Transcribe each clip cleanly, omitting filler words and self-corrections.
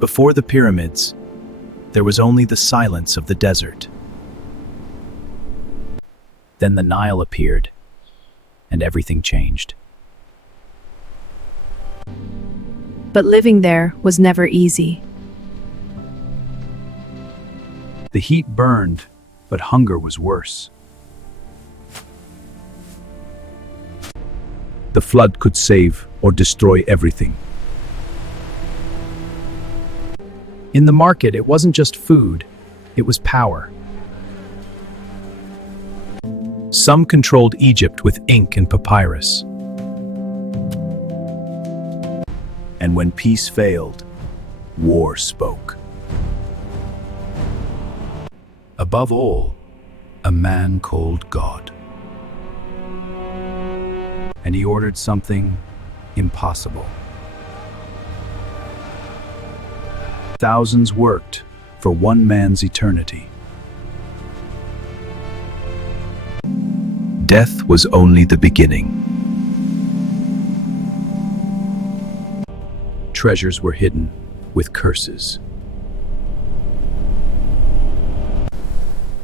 Before the pyramids, there was only the silence of the desert. Then the Nile appeared, and everything changed. But living there was never easy. The heat burned, but hunger was worse. The flood could save or destroy everything. In the market, it wasn't just food, it was power. Some controlled Egypt with ink and papyrus. And when peace failed, war spoke. Above all, a man called God. And he ordered something impossible. Thousands worked for one man's eternity. Death was only the beginning. Treasures were hidden with curses.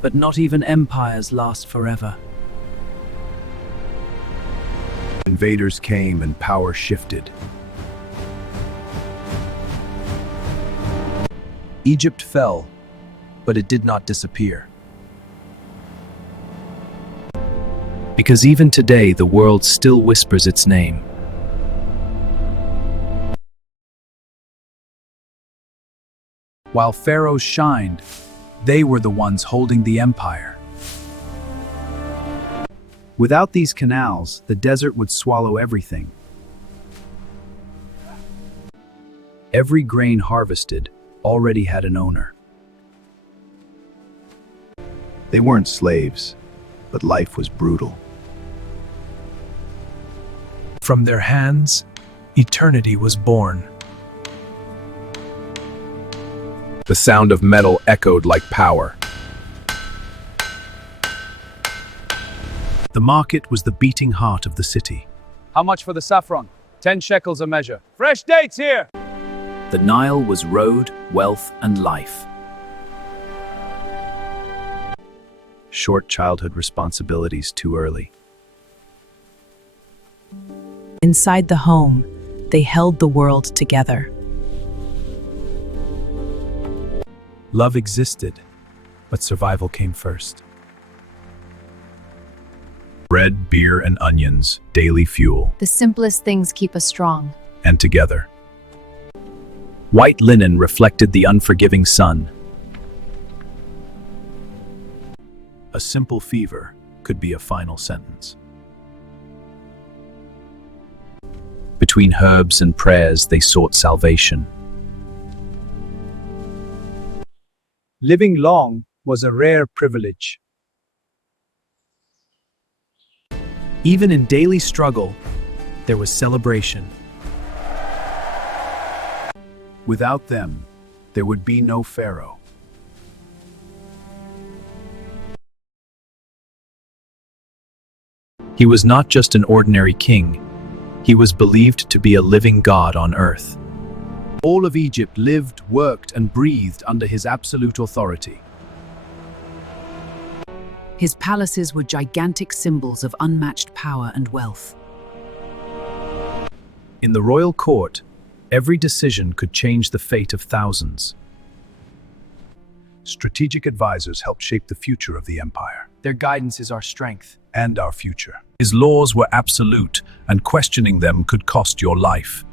But not even empires last forever. Invaders came and power shifted. Egypt fell, but it did not disappear. Because even today, the world still whispers its name. While pharaohs shined, they were the ones holding the empire. Without these canals, the desert would swallow everything. Every grain harvested already had an owner. They weren't slaves, but life was brutal. From their hands, eternity was born. The sound of metal echoed like power. The market was the beating heart of the city. How much for the saffron? 10 shekels a measure. Fresh dates here! The Nile was road, wealth, and life. Short childhood responsibilities too early. Inside the home, they held the world together. Love existed, but survival came first. Bread, beer, and onions, daily fuel, The simplest things keep us strong. and together. White linen reflected the unforgiving sun. A simple fever could be a final sentence. Between herbs and prayers, they sought salvation. Living long was a rare privilege. Even in daily struggle, there was celebration. Without them, there would be no pharaoh. He was not just an ordinary king. He was believed to be a living god on earth. All of Egypt lived, worked, and breathed under his absolute authority. His palaces were gigantic symbols of unmatched power and wealth. In the royal court, every decision could change the fate of thousands. Strategic advisors helped shape the future of the empire. Their guidance is our strength. And our future. His laws were absolute, and questioning them could cost your life.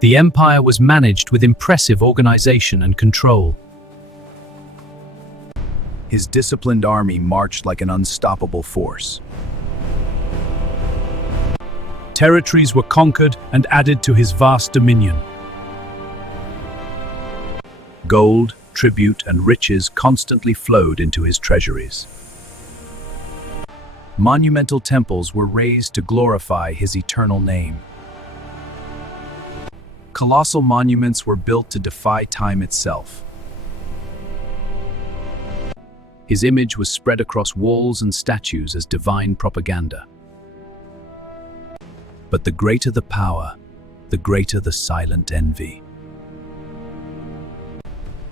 The empire was managed with impressive organization and control. His disciplined army marched like an unstoppable force. Territories were conquered and added to his vast dominion. Gold, tribute, and riches constantly flowed into his treasuries. Monumental temples were raised to glorify his eternal name. Colossal monuments were built to defy time itself. His image was spread across walls and statues as divine propaganda. But the greater the power, the greater the silent envy.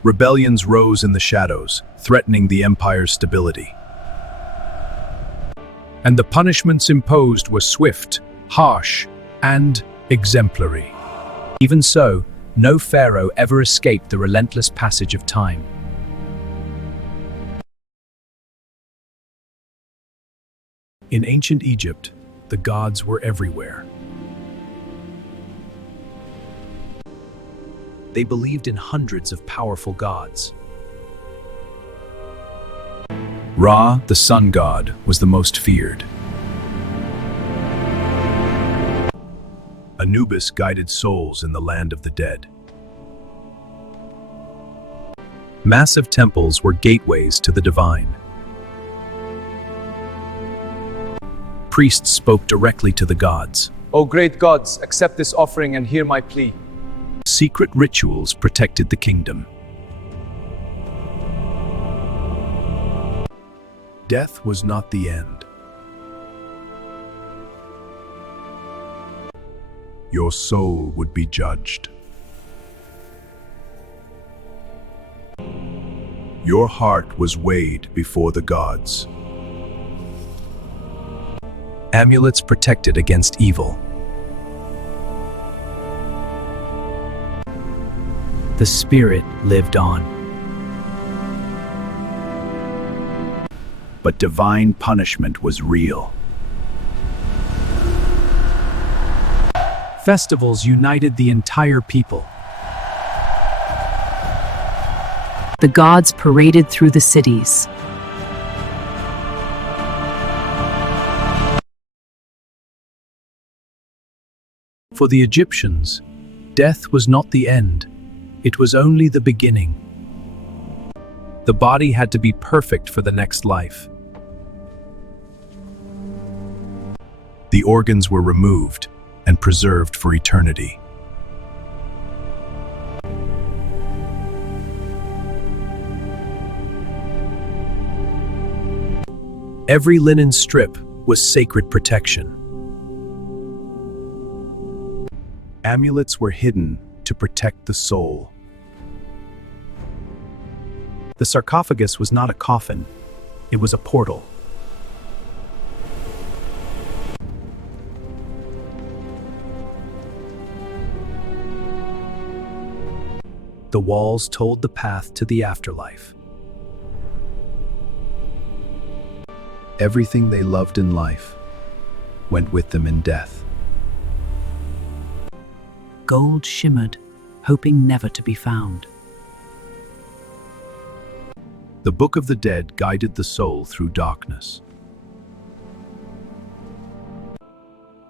Rebellions rose in the shadows, threatening the empire's stability. And the punishments imposed were swift, harsh, and exemplary. Even so, no pharaoh ever escaped the relentless passage of time. In ancient Egypt, the gods were everywhere. They believed in hundreds of powerful gods. Ra, the sun god, was the most feared. Anubis guided souls in the land of the dead. Massive temples were gateways to the divine. Priests spoke directly to the gods. O great gods, accept this offering and hear my plea. Secret rituals protected the kingdom. Death was not the end. Your soul would be judged. Your heart was weighed before the gods. Amulets protected against evil. The spirit lived on. But divine punishment was real. Festivals united the entire people. The gods paraded through the cities. For the Egyptians, death was not the end. It was only the beginning. The body had to be perfect for the next life. The organs were removed and preserved for eternity. Every linen strip was sacred protection. Amulets were hidden to protect the soul. The sarcophagus was not a coffin, it was a portal. The walls told the path to the afterlife. Everything they loved in life went with them in death. Gold shimmered, hoping never to be found. The Book of the Dead guided the soul through darkness.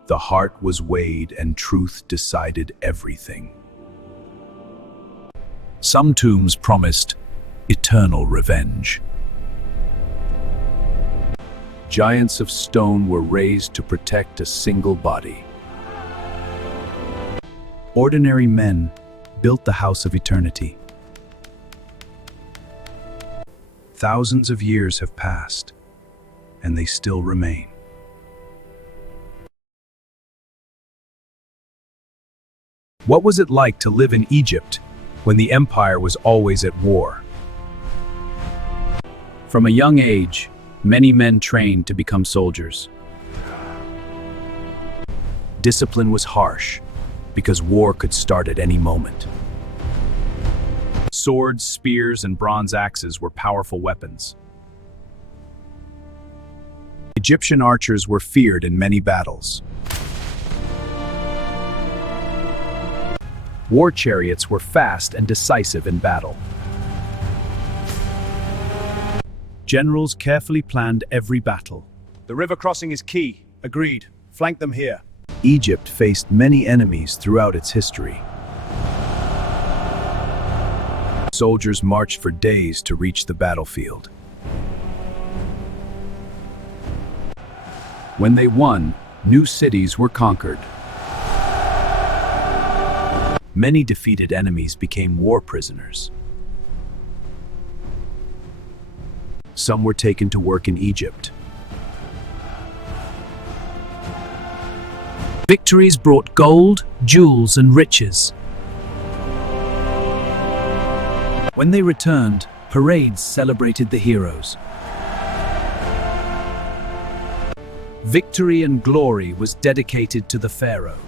The heart was weighed and truth decided everything. Some tombs promised eternal revenge. Giants of stone were raised to protect a single body. Ordinary men built the house of eternity. Thousands of years have passed, and they still remain. What was it like to live in Egypt when the empire was always at war? From a young age, many men trained to become soldiers. Discipline was harsh, because war could start at any moment. Swords, spears, and bronze axes were powerful weapons. Egyptian archers were feared in many battles. War chariots were fast and decisive in battle. Generals carefully planned every battle. The river crossing is key. Agreed. Flank them here. Egypt faced many enemies throughout its history. Soldiers marched for days to reach the battlefield. When they won, new cities were conquered. Many defeated enemies became war prisoners. Some were taken to work in Egypt. Victories brought gold, jewels, and riches. When they returned, parades celebrated the heroes. Victory and glory was dedicated to the pharaoh.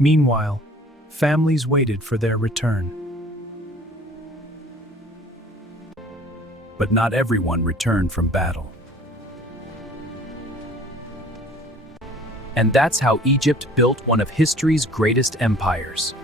Meanwhile, families waited for their return. But not everyone returned from battle. And that's how Egypt built one of history's greatest empires.